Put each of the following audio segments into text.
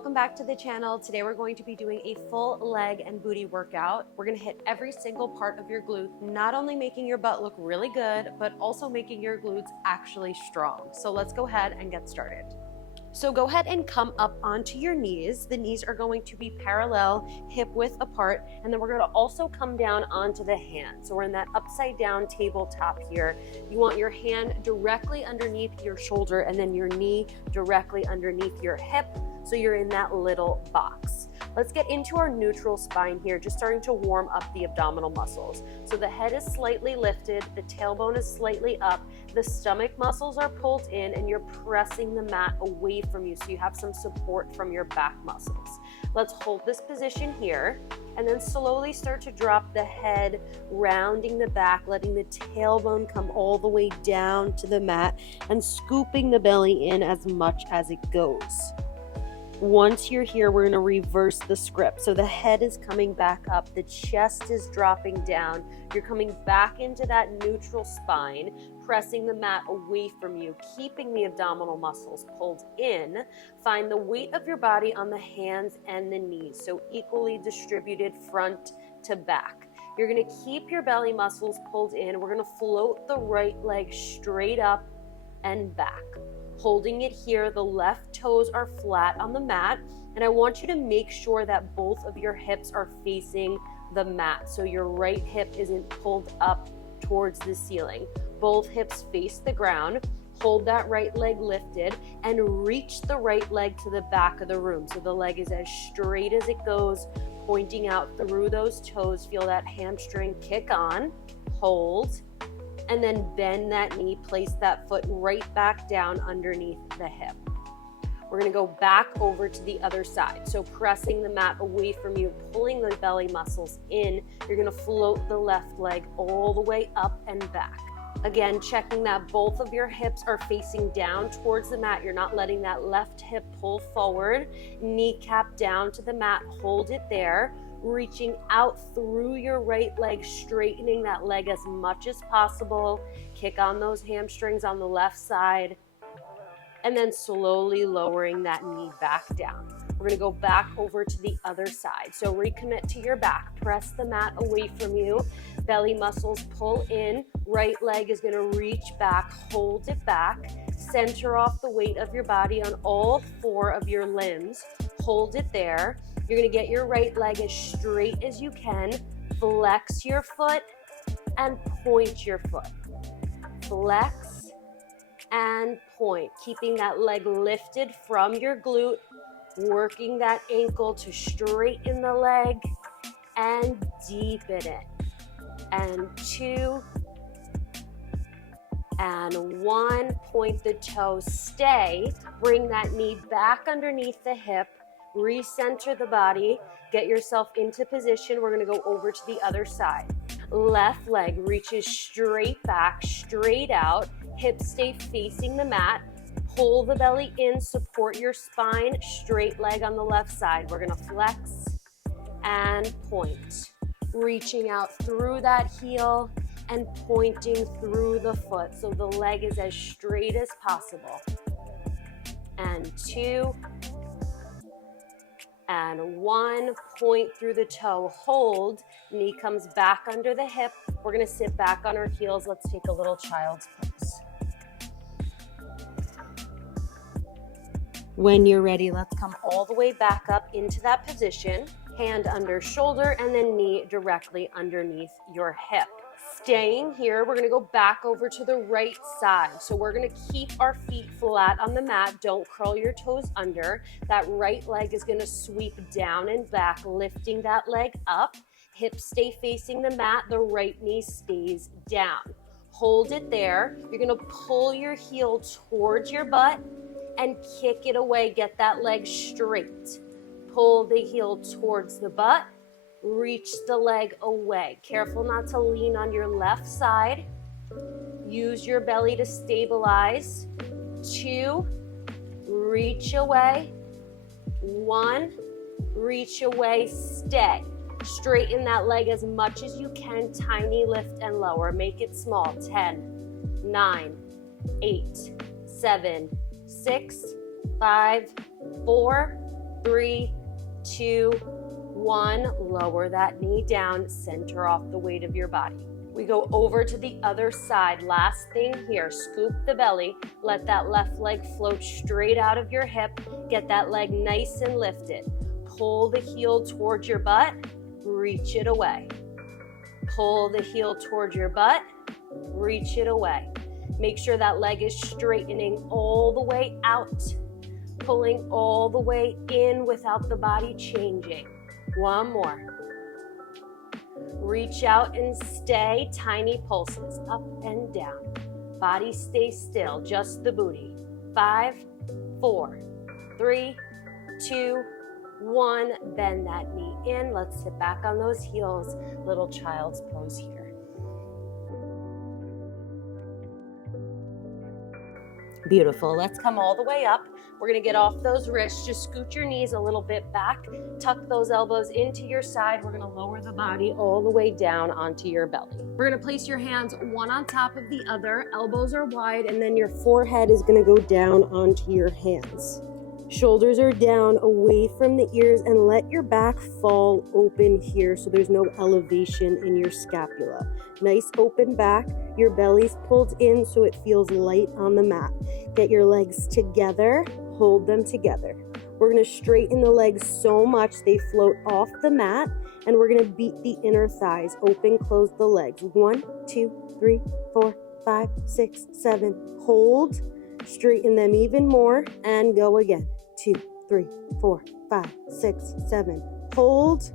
welcome back to the channel. Today we're going to be doing a full leg and booty workout. We're going to hit every single part of your glute, not only making your butt look really good, but also making your glutes actually strong. So let's go ahead and get started. So go ahead and come up onto your knees. The knees are going to be parallel, hip width apart, and then we're going to also come down onto the hands. So we're in that upside down tabletop here. You want your hand directly underneath your shoulder and then your knee directly underneath your hip, so you're in that little box. Let's get into our neutral spine here, just starting to warm up the abdominal muscles. So the head is slightly lifted, the tailbone is slightly up, the stomach muscles are pulled in, and you're pressing the mat away from you so you have some support from your back muscles. Let's hold this position here and then slowly start to drop the head, rounding the back, letting the tailbone come all the way down to the mat and scooping the belly in as much as it goes. Once you're here, we're going to reverse the script. So the head is coming back up, the chest is dropping down. You're coming back into that neutral spine, pressing the mat away from you, keeping the abdominal muscles pulled in. Find the weight of your body on the hands and the knees, so equally distributed front to back. You're going to keep your belly muscles pulled in. We're going to float the right leg straight up and back. Holding it here, the left toes are flat on the mat, and I want you to make sure that both of your hips are facing the mat, so your right hip isn't pulled up towards the ceiling. Both hips face the ground. Hold that right leg lifted and reach the right leg to the back of the room, so the leg is as straight as it goes, pointing out through those toes. Feel that hamstring kick on. Hold. And then bend that knee, place that foot right back down underneath the hip. We're gonna go back over to the other side. So pressing the mat away from you, pulling the belly muscles in, you're gonna float the left leg all the way up and back. Again, checking that both of your hips are facing down towards the mat. You're not letting that left hip pull forward. Kneecap down to the mat, hold it there. Reaching out through your right leg, straightening that leg as much as possible. Kick on those hamstrings on the left side, and then slowly lowering that knee back down. We're gonna go back over to the other side. So recommit to your back, press the mat away from you, belly muscles pull in, right leg is gonna reach back, hold it back, center off the weight of your body on all four of your limbs, hold it there. You're gonna get your right leg as straight as you can, flex your foot and point your foot. Flex and point, keeping that leg lifted from your glute, working that ankle to straighten the leg and deepen it. And 2 and 1, point the toes, stay, bring that knee back underneath the hip, recenter the body, get yourself into position. We're gonna go over to the other side. Left leg reaches straight back, straight out, hips stay facing the mat, pull the belly in, support your spine, straight leg on the left side. We're gonna flex and point, reaching out through that heel and pointing through the foot so the leg is as straight as possible. And 2 and 1, point through the toe, hold, knee comes back under the hip. We're gonna sit back on our heels. Let's take a little child's pose. When you're ready, let's come all the way back up into that position, hand under shoulder and then knee directly underneath your hip. Staying here, we're gonna go back over to the right side. So we're gonna keep our feet flat on the mat. Don't curl your toes under. That right leg is gonna sweep down and back, lifting that leg up. Hips stay facing the mat. The right knee stays down. Hold it there. You're gonna pull your heel towards your butt and kick it away. Get that leg straight. Pull the heel towards the butt. Reach the leg away. Careful not to lean on your left side. Use your belly to stabilize. 2, reach away. 1, reach away, stay. Straighten that leg as much as you can. Tiny lift and lower. Make it small. 10, 9, 8, 7, 6, 5, 4, 3, 2, 1. Lower that knee down, center off the weight of your body. We go over to the other side. Last thing here, scoop the belly. Let that left leg float straight out of your hip. Get that leg nice and lifted. Pull the heel towards your butt, reach it away. Pull the heel towards your butt, reach it away. Make sure that leg is straightening all the way out, pulling all the way in without the body changing. One more. Reach out and stay, tiny pulses, up and down. Body stays still, just the booty. 5, 4, 3, 2, 1. Bend that knee in. Let's sit back on those heels. Little child's pose here. Beautiful. Let's come all the way up. We're going to get off those wrists. Just scoot your knees a little bit back. Tuck those elbows into your side. We're going to lower the body all the way down onto your belly. We're going to place your hands one on top of the other. Elbows are wide, and then your forehead is going to go down onto your hands. Shoulders are down away from the ears, and let your back fall open here so there's no elevation in your scapula. Nice open back. Your belly's pulled in so it feels light on the mat. Get your legs together. Hold them together. We're going to straighten the legs so much they float off the mat, and we're going to beat the inner thighs. Open, close the legs. 1, 2, 3, 4, 5, 6, 7. Hold. Straighten them even more, and go again. 2, 3, 4, 5, 6, 7. Hold.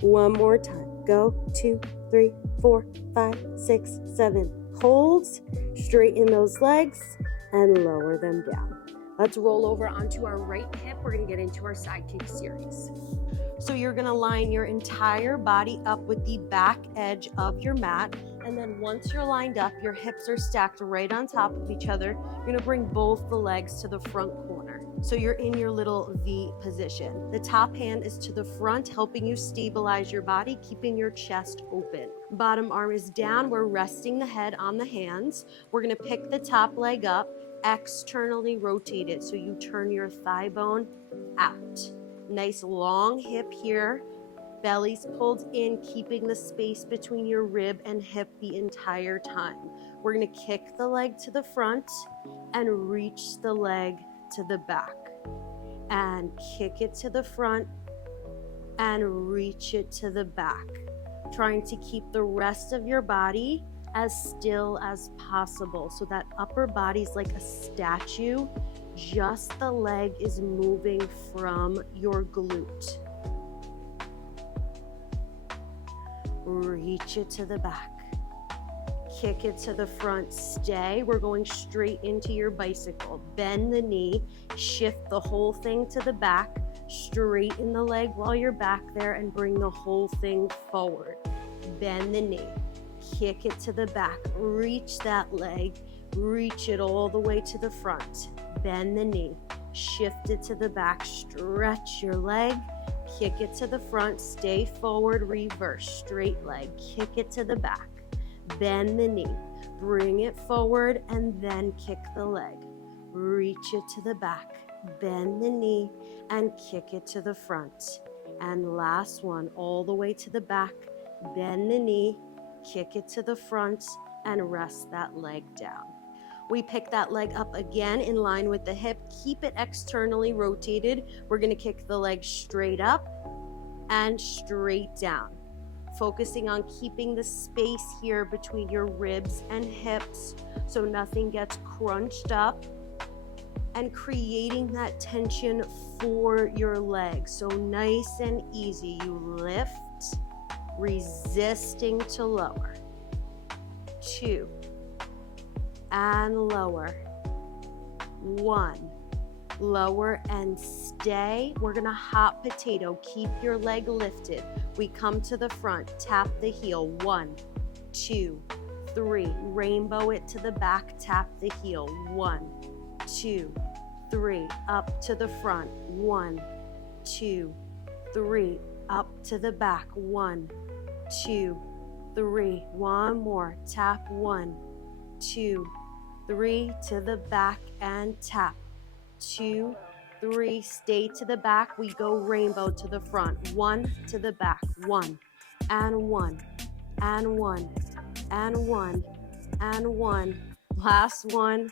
One more time. Go. 2, 3, 4, 5, 6, 7. Hold. Straighten those legs and lower them down. Let's roll over onto our right hip. We're going to get into our side kick series. So you're going to line your entire body up with the back edge of your mat. And then once you're lined up, your hips are stacked right on top of each other. You're going to bring both the legs to the front corner. So you're in your little V position. The top hand is to the front, helping you stabilize your body, keeping your chest open. Bottom arm is down. We're resting the head on the hands. We're going to pick the top leg up, externally rotate it so you turn your thigh bone out. Nice long hip here. Belly's pulled in, keeping the space between your rib and hip the entire time. We're going to kick the leg to the front and reach the leg to the back. And kick it to the front and reach it to the back. Trying to keep the rest of your body as still as possible so that upper body's like a statue. Just the leg is moving from your glute. Reach it to the back. Kick it to the front. Stay. We're going straight into your bicycle. Bend the knee. Shift the whole thing to the back. Straighten the leg while you're back there and bring the whole thing forward. Bend the knee. Kick it to the back. Reach that leg. Reach it all the way to the front. Bend the knee. Shift it to the back. Stretch your leg. Kick it to the front. Stay forward. Reverse. Straight leg. Kick it to the back. Bend the knee. Bring it forward and then kick the leg. Reach it to the back. Bend the knee and kick it to the front. And last one, all the way to the back. Bend the knee. Kick it to the front and rest that leg down. We pick that leg up again in line with the hip. Keep it externally rotated. We're going to kick the leg straight up and straight down. Focusing on keeping the space here between your ribs and hips so nothing gets crunched up, and creating that tension for your legs. So nice and easy. You lift, resisting to lower. 2, and lower. 1, lower and stay. We're gonna hop potato. Keep your leg lifted. We come to the front, tap the heel. 1, 2, 3. Rainbow it to the back, tap the heel. 1, 2, 3. Up to the front. 1, 2, 3. Up to the back. 1, 2, 3. One more. Tap. 1, 2, 3. To the back and tap. 2, 3, stay to the back. We go rainbow to the front. 1 to the back. 1 and 1 and 1 and 1 and 1. Last one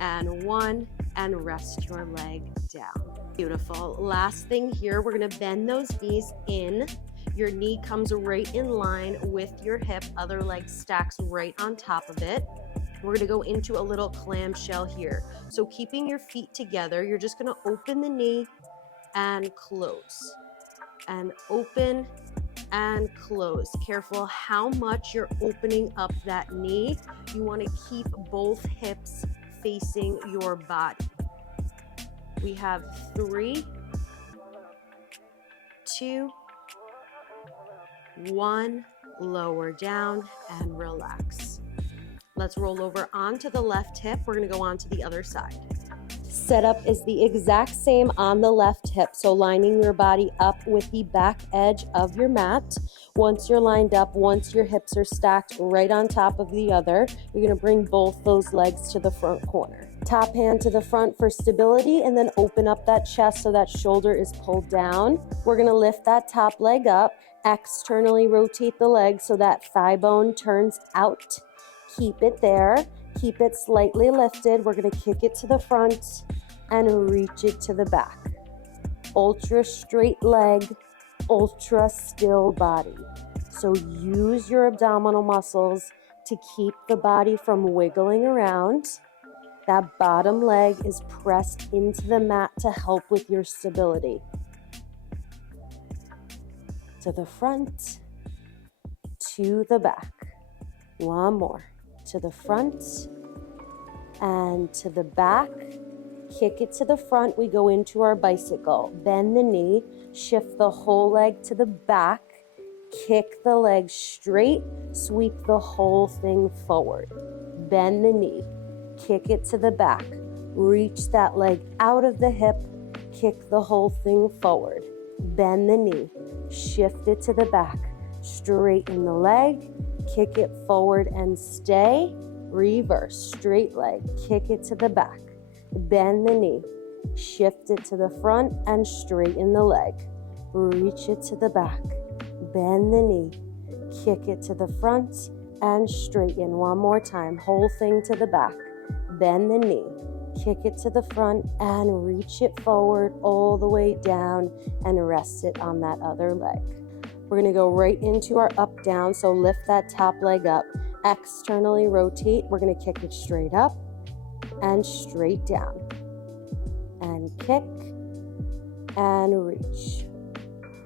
and 1, and rest your leg down. Beautiful. Last thing here, we're gonna bend those knees in. Your knee comes right in line with your hip, other leg stacks right on top of it. We're gonna go into a little clamshell here. So keeping your feet together, you're just gonna open the knee and close, and open and close. Careful how much you're opening up that knee. You wanna keep both hips facing your body. We have 3, 2, 1, lower down and relax. Let's roll over onto the left hip. We're gonna go on to the other side. Setup is the exact same on the left hip, so lining your body up with the back edge of your mat. Once you're lined up, once your hips are stacked right on top of the other, you're gonna bring both those legs to the front corner. Top hand to the front for stability, and then open up that chest so that shoulder is pulled down. We're gonna lift that top leg up, externally rotate the leg so that thigh bone turns out. Keep it there. Keep it slightly lifted. We're gonna kick it to the front and reach it to the back. Ultra straight leg, ultra still body. So use your abdominal muscles to keep the body from wiggling around. That bottom leg is pressed into the mat to help with your stability. To the front, to the back. One more. To the front and to the back. Kick it to the front. We go into our bicycle. Bend the knee, shift the whole leg to the back, kick the leg straight, sweep the whole thing forward. Bend the knee, kick it to the back, reach that leg out of the hip, kick the whole thing forward. Bend the knee, shift it to the back, straighten the leg, kick it forward and stay. Reverse, straight leg, kick it to the back. Bend the knee, shift it to the front and straighten the leg. Reach it to the back. Bend the knee, kick it to the front and straighten. One more time, whole thing to the back. Bend the knee, kick it to the front and reach it forward all the way down and rest it on that other leg. We're gonna go right into our up down, so lift that top leg up, externally rotate. We're gonna kick it straight up and straight down, and kick and reach,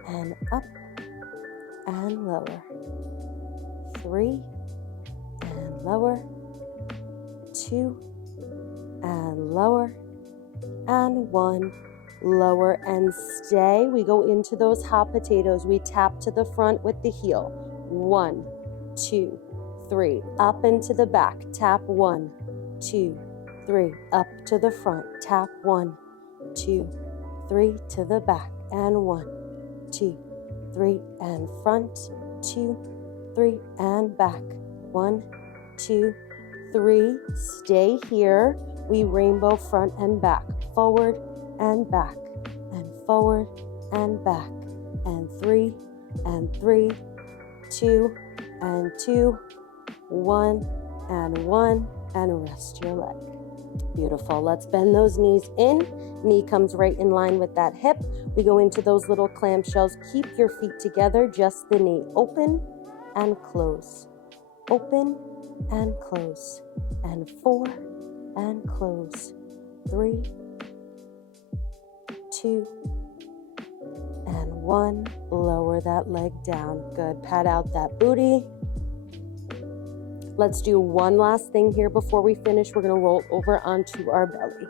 and up and lower. 3 and lower, 2 and lower, and 1. Lower and stay. We go into those hot potatoes. We tap to the front with the heel. 1, 2, 3. Up and to the back. Tap 1, 2, 3. Up to the front. Tap 1, 2, 3. To the back. And 1, 2, 3. And front. 2, 3. And back. 1, 2, 3. Stay here. We rainbow front and back. Forward and back, and forward and back, and 3 and 3, 2 and 2, 1 and 1, and rest your leg. Beautiful. Let's bend those knees in. Knee comes right in line with that hip. We go into those little clamshells. Keep your feet together, just the knee. Open and close. Open and close. And 4 and close. 3, 2 and 1. Lower that leg down. Good. Pat out that booty. Let's do one last thing here before we finish. We're going to roll over onto our belly.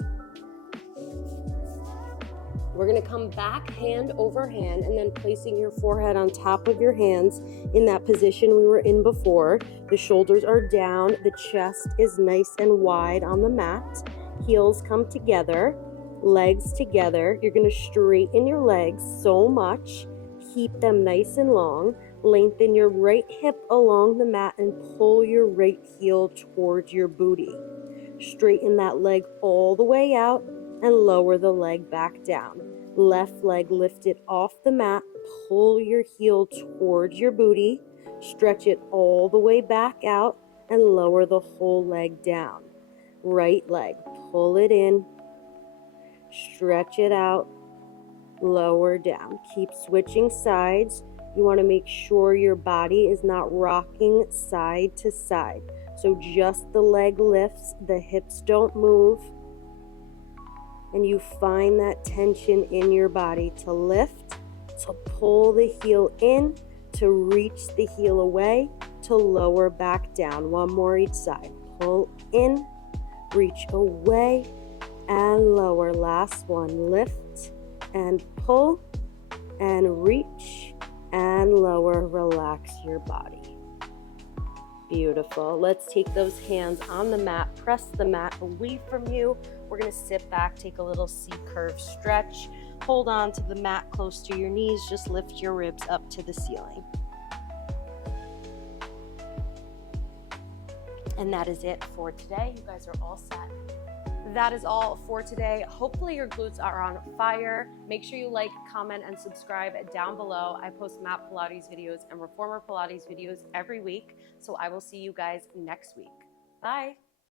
We're going to come back hand over hand, and then placing your forehead on top of your hands in that position we were in before. The shoulders are down. The chest is nice and wide on the mat. Heels come together. Legs together. You're going to straighten your legs so much. Keep them nice and long. Lengthen your right hip along the mat and pull your right heel towards your booty. Straighten that leg all the way out and lower the leg back down. Left leg lifted off the mat. Pull your heel towards your booty. Stretch it all the way back out and lower the whole leg down. Right leg, pull it in. Stretch it out. Lower down. Keep switching sides. You want to make sure your body is not rocking side to side. So just the leg lifts, the hips don't move. And you find that tension in your body to lift, to pull the heel in, to reach the heel away, to lower back down. One more each side. Pull in, reach away, and lower. Last one. Lift and pull and reach and lower. Relax your body. Beautiful. Let's take those hands on the mat, press the mat away from you. We're going to sit back, take a little C-curve stretch. Hold on to the mat close to your knees. Just lift your ribs up to the ceiling. And that is it for today. You guys are all set. That is all for today. Hopefully your glutes are on fire. Make sure you like, comment, and subscribe down below. I post mat Pilates videos and reformer Pilates videos every week. So I will see you guys next week. Bye.